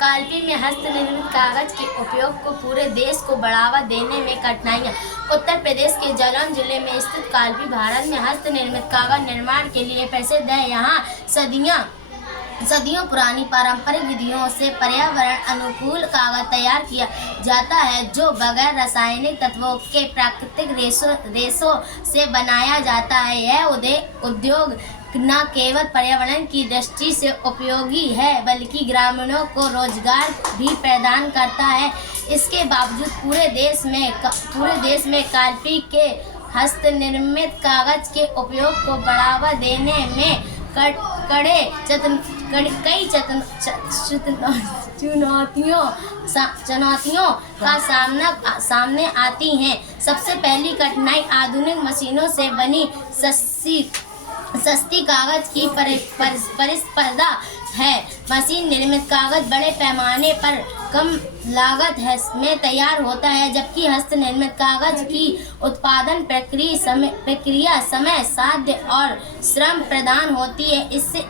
काल्पी में हस्तनिर्मित कागज के उपयोग को पूरे देश को बढ़ावा देने में कठिनाइयाँ। उत्तर प्रदेश के जालौन जिले में स्थित काल्पी भारत में हस्तनिर्मित कागज निर्माण के लिए प्रसिद्ध है। यहाँ सदियों पुरानी पारंपरिक विधियों से पर्यावरण अनुकूल कागज तैयार किया जाता है, जो बगैर रासायनिक तत्वों के प्राकृतिक रेशों से बनाया जाता है। यह उद्योग न केवल पर्यावरण की दृष्टि से उपयोगी है, बल्कि ग्रामीणों को रोजगार भी प्रदान करता है। इसके बावजूद पूरे देश में काल्पी के हस्तनिर्मित कागज के उपयोग को बढ़ावा देने में कई चुनौतियों का सामने आती हैं। सबसे पहली कठिनाई आधुनिक मशीनों से बनी सस्ती कागज की प्रतिस्पर्धा है। मशीन निर्मित कागज बड़े पैमाने पर कम लागत में तैयार होता है, जबकि हस्तनिर्मित कागज की उत्पादन प्रक्रिया समय साध्य और श्रम प्रधान होती है। इससे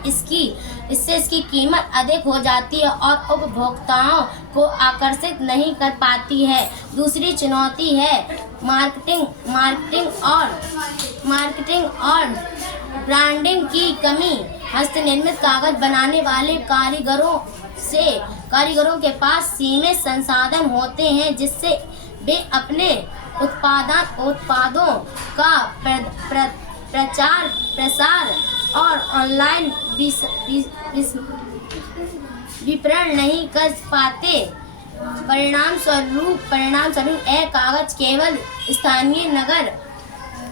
इसकी कीमत अधिक हो जाती है और उपभोक्ताओं को आकर्षित नहीं कर पाती है। दूसरी चुनौती है मार्केटिंग और ब्रांडिंग की कमी। हस्तनिर्मित कागज बनाने वाले कारीगरों के पास सीमित संसाधन होते हैं, जिससे वे अपने उत्पादों का प्रचार प्रसार और ऑनलाइन विपणन नहीं कर पाते। परिणाम स्वरूप यह कागज केवल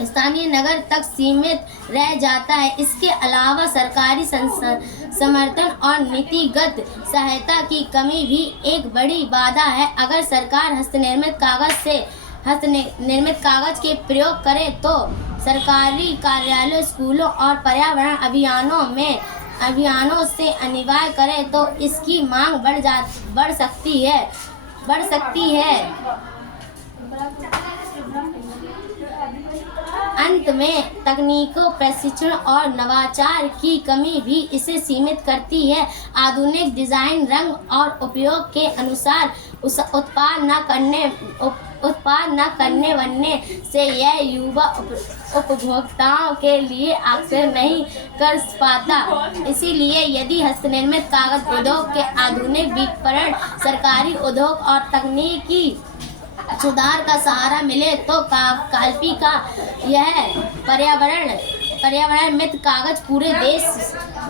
स्थानीय नगर तक सीमित रह जाता है। इसके अलावा सरकारी समर्थन और नीतिगत सहायता की कमी भी एक बड़ी बाधा है। अगर सरकार हस्तनिर्मित कागज के प्रयोग करे तो सरकारी कार्यालयों, स्कूलों और पर्यावरण अभियानों से अनिवार्य करे तो इसकी मांग बढ़ सकती है। अंत में तकनीकों, प्रशिक्षण और नवाचार की कमी भी इसे सीमित करती है। आधुनिक डिजाइन, रंग और उपयोग के अनुसार उत्पाद न करने बनने से यह युवा उपभोक्ताओं के लिए आकर्षित नहीं कर पाता। इसीलिए यदि हस्तनिर्मित कागज उद्योग के आधुनिक विपणन, सरकारी उद्योग और तकनीकी सुधार का सहारा मिले तो काल्पी का यह पर्यावरण मित्र कागज पूरे देश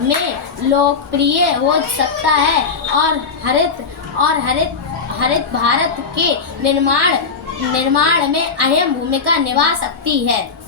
में लोकप्रिय हो सकता है और हरित भारत के निर्माण में अहम भूमिका निभा सकती है।